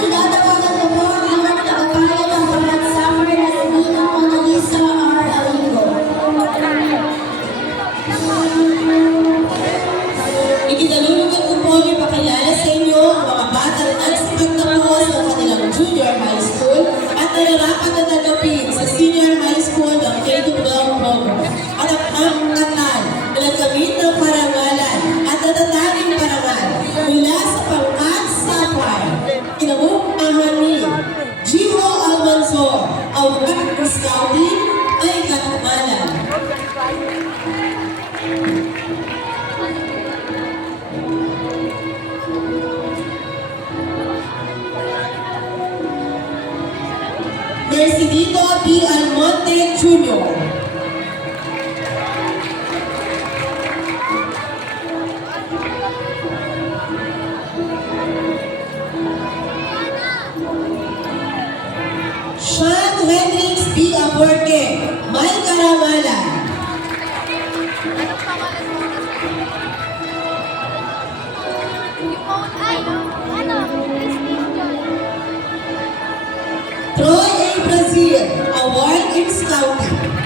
Tinatawagan ko po ang nagtagumpayan ng Barat Summer na si Ninang Mona Lisa R. Aligo. Ikinalulungan ko po ipakilala sa inyo ang mga batang nagsipagtapos ng kanilang junior high school at nararapat na tanggapin sa senior high school ng K-12 program. At ang katal na nagkamit ng parangalan at natataging parangal mula sa pangkat Sapphire. Kinamukhahan ni Gio Almanzor, Award Scouting ay katumalan. Mercedito D. Almonte Jr. Sean Hendricks B. Aborte, May Karangalan. Troy A. Brazil, Award in Scouting.